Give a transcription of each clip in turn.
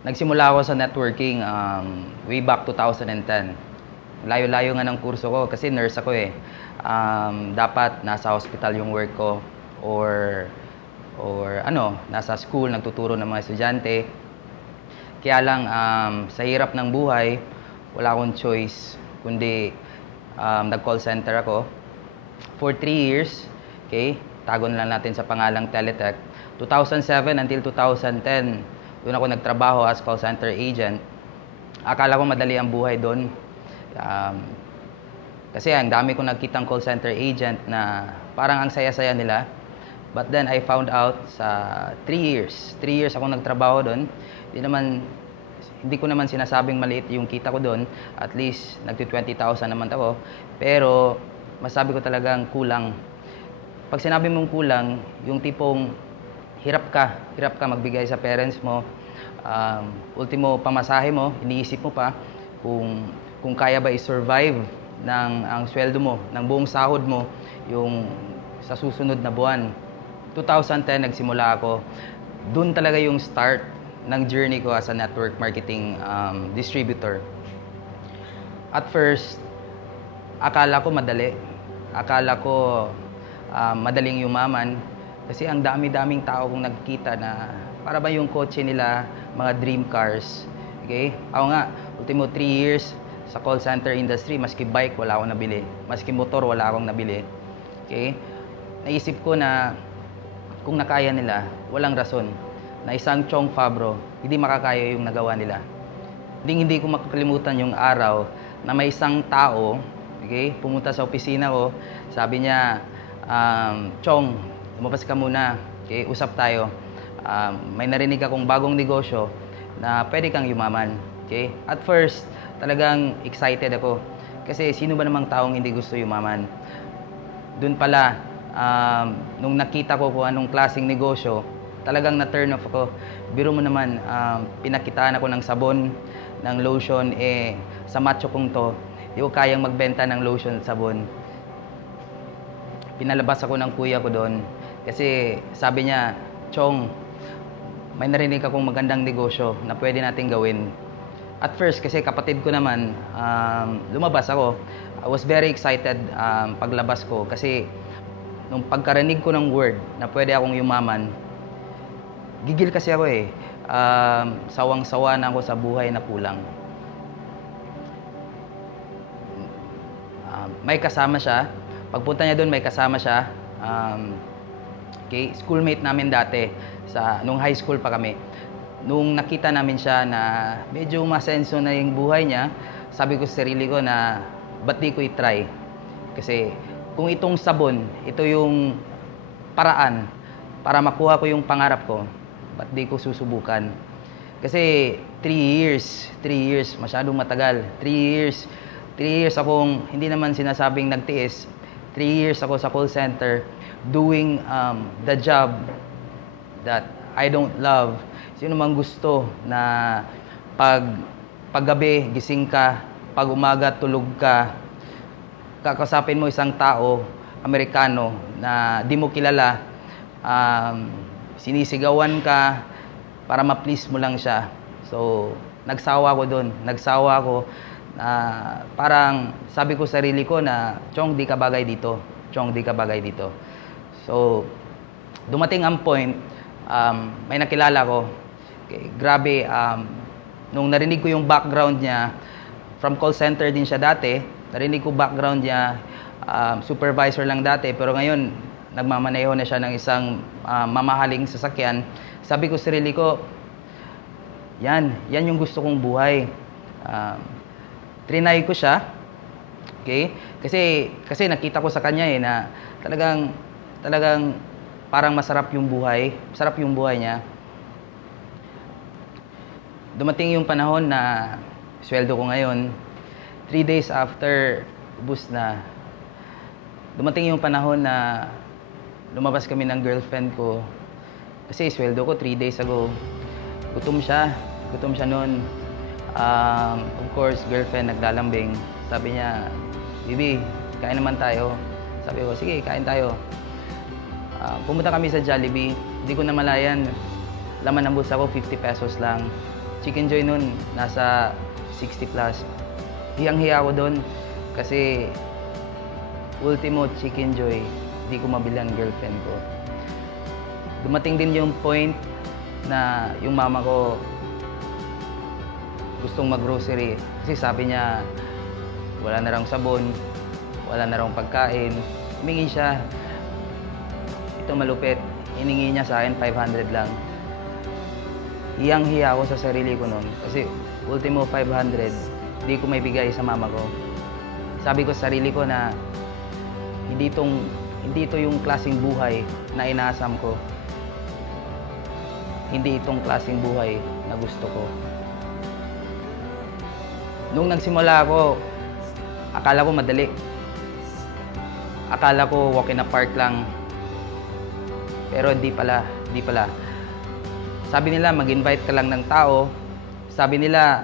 Nagsimula ako sa networking way back 2010. Layo-layo nga ng kurso ko kasi nurse ako eh. Dapat nasa hospital yung work ko or nasa school nagtuturo ng mga estudyante. Kaya lang sa hirap ng buhay, wala akong choice kundi nag-call center ako for 3 years. Okay? Tago na lang natin sa pangalang Teletech. 2007 until 2010, doon ako nagtrabaho as call center agent. Akala ko madali ang buhay doon. Kasi ang dami kong nagkitang call center agent na parang ang saya-saya nila. But then I found out sa 3 years ako nagtrabaho doon. Hindi ko naman sinasabing maliit yung kita ko doon. At least nagti-20,000 naman ako. Pero masabi ko talagang kulang. Pag sinabi mong kulang, yung tipong hirap ka magbigay sa parents mo. Ultimo pamasahe mo, iniisip mo pa kung kaya ba i-survive ang sweldo mo, ng buong sahod mo yung sa susunod na buwan. 2010 nagsimula ako. Doon talaga yung start ng journey ko as a network marketing distributor. At first, akala ko madali. Akala ko madaling yumaman. Kasi ang dami-daming tao kong nagkita na para ba yung kotse nila, mga dream cars. Okay? Ako nga, ultimo 3 years sa call center industry, maski bike wala akong nabili. Maski motor wala akong nabili. Okay? Naisip ko na kung nakaya nila, walang rason na isang Chong Fabro, hindi makakaya yung nagawa nila. Hindi ko makakalimutan yung araw na may isang tao, okay, pumunta sa opisina ko, sabi niya, Chong, lumabas ka muna, okay, usap tayo. May narinig akong bagong negosyo na pwede kang yumaman. Okay? At first, talagang excited ako. Kasi sino ba namang taong hindi gusto yumaman? Doon pala, nung nakita ko kung anong klaseng negosyo, talagang na-turn off ako. Biro mo naman, pinakitaan ako ng sabon, ng lotion, sa macho kong to, di ko kayang magbenta ng lotion at sabon. Pinalabas ako ng kuya ko doon. Kasi sabi niya, Chong, may narinig akong magandang negosyo na pwede nating gawin. At first, kasi kapatid ko naman, lumabas ako. I was very excited paglabas ko kasi nung pagkarinig ko ng word na pwede akong yumaman, gigil kasi ako eh. Sawang-sawa na ako sa buhay na kulang. May kasama siya. Pagpunta niya doon, may kasama siya. Okay, schoolmate namin dati nung high school pa kami. Nung nakita namin siya na medyo masenso na yung buhay niya, sabi ko sa sarili ko na ba't di ko i-try? Kasi kung itong sabon, ito yung paraan para makuha ko yung pangarap ko, ba't di ko susubukan? Kasi 3 years, masyadong matagal. 3 years akong, hindi naman sinasabing nagtiis, 3 years ako sa call center doing the job that I don't love. Sino mang gusto na paggabi gising ka, pag umaga tulog ka, kakasapin mo isang tao, Amerikano, na di mo kilala, sinisigawan ka para ma-please mo lang siya. So, nagsawa ko doon. Nagsawa ko. Parang sabi ko sa sarili ko na, Chong, di ka bagay dito. Chong, di ka bagay dito. So, dumating ang point, may nakilala ko. Okay, grabe, nung narinig ko yung background niya, from call center din siya dati, narinig ko background niya, supervisor lang dati, pero ngayon, nagmamaneho na siya ng isang mamahaling sasakyan. Sabi ko sa sarili ko, yan yung gusto kong buhay. Trinay ko siya, okay? Kasi nakita ko sa kanya na talagang parang masarap yung buhay niya. Dumating yung panahon na sweldo ko ngayon, 3 days after, ubus na. Dumating yung panahon na lumabas kami ng girlfriend ko. Kasi sweldo ko 3 days ago. Gutom siya noon. Of course, girlfriend naglalambing. Sabi niya, Bibi, kain naman tayo. Sabi ko, sige, kain tayo. Pumunta kami sa Jollibee. Hindi ko namalayan. Laman ng bulsa ko, 50 pesos lang. Chicken Joy nun, nasa 60 plus. Hiyang-hiya ako doon kasi ultimo Chicken Joy, di ko mabili ang girlfriend ko. Dumating din yung point na yung mama ko gustong mag-grocery kasi sabi niya wala na raw sabon, wala na raw pagkain. Humingi siya. Ito malupit. Hiningi niya sa akin 500 lang. Hiyang-hiya ako sa sarili ko noon kasi ultimo 500 di ko may bigay sa mama ko. Sabi ko sa sarili ko na hindi ito yung klaseng buhay na inaasam ko. Hindi itong klaseng buhay na gusto ko. Nung nagsimula ako, akala ko madali. Akala ko walk in the park lang. Pero di pala. Sabi nila mag-invite ka lang ng tao. Sabi nila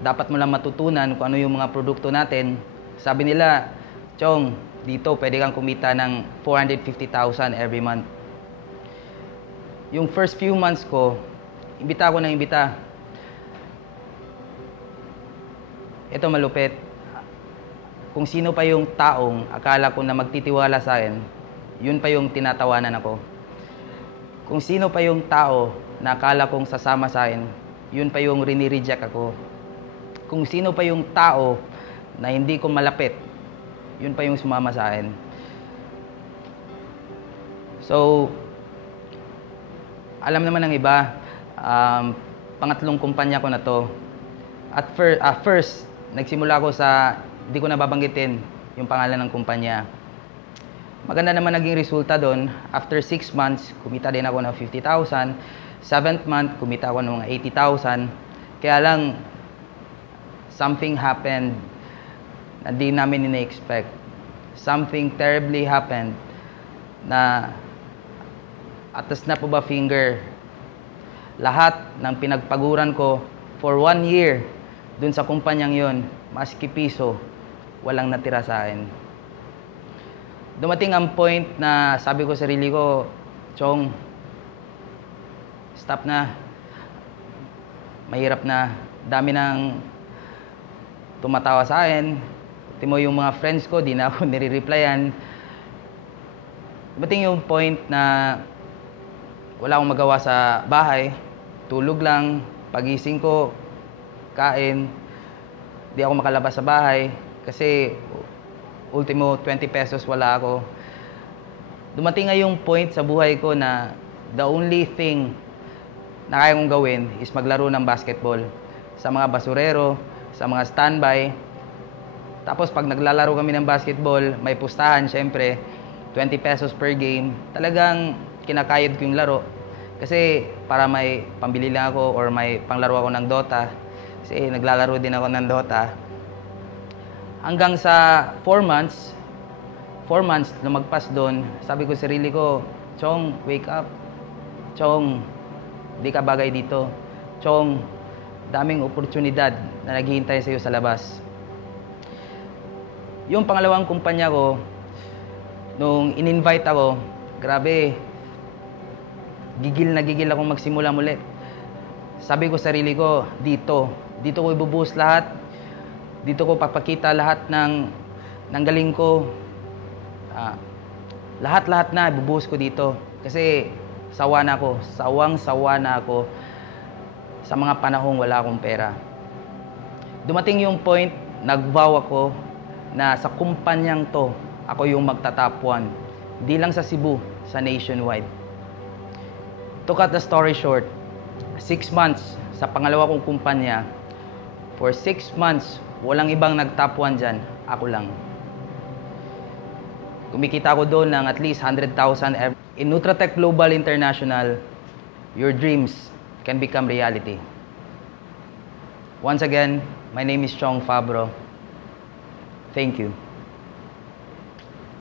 dapat mo lang matutunan kung ano yung mga produkto natin. Sabi nila, Chong, dito pwede kang kumita ng 450,000 every month. Yung first few months ko, imbita ako ng imbita. Ito malupit. Kung sino pa yung taong akala ko na magtitiwala sa akin, yun pa yung tinatawanan ako. Kung sino pa yung tao na akala kong sasama sa akin, yun pa yung rini-reject ako. Kung sino pa yung tao na hindi ko malapit, yun pa yung sumama sa akin. So, alam naman ng iba, pangatlong kumpanya ko na to. At first, nagsimula ako sa, hindi ko nababanggitin yung pangalan ng kumpanya. Maganda naman naging resulta doon. After 6 months, kumita din ako ng 50,000. 7th month, kumita ako ng mga 80,000. Kaya lang, something happened na di namin ina-expect. Something terribly happened na at the snap of a finger, lahat ng pinagpaguran ko for 1 year dun sa kumpanyang yon, maski piso, walang natira sa akin. Dumating ang point na sabi ko sa sarili ko, Chong, stop na. Mahirap na. Dami nang tumatawa sa akin. Timo yung mga friends ko, di na ako nire-replyan. Dumating yung point na wala akong magawa sa bahay. Tulog lang. Pagising ko, kain. Di ako makalabas sa bahay. Kasi ultimo 20 pesos wala ako. Dumating nga yung point sa buhay ko na the only thing na kaya kong gawin is maglaro ng basketball sa mga basurero, sa mga standby. Tapos pag naglalaro kami ng basketball, may pustahan syempre, 20 pesos per game. Talagang kinakayod ko yung laro. Kasi para may pambili lang ako or may panglaro ako ng Dota. Kasi naglalaro din ako ng Dota. Hanggang sa 4 months lumagpas doon, sabi ko sa sarili ko, Chong, wake up. Chong, di ka bagay dito. Chong, daming oportunidad na naghihintay sa iyo sa labas. Yung pangalawang kumpanya ko, nung in-invite ako, grabe, gigil na gigil akong magsimula muli. Sabi ko sa sarili ko, dito ko ibubuhos lahat. Dito ko papakita lahat ng galing ko. Lahat-lahat na ibubuhos ko dito. Kasi sawa na ako. Sawang-sawa na ako sa mga panahong wala akong pera. Dumating yung point, nag-vow ako na sa kumpanyang to, ako yung magta-top 1. Di lang sa Cebu, sa nationwide. To cut the story short, 6 months sa pangalawa kong kumpanya, for 6 months, walang ibang nag-top 1 dyan, ako lang. Kumikita ako doon ng at least 100,000 every. In Nutratech Global International, your dreams can become reality. Once again, my name is Chong Fabro. Thank you.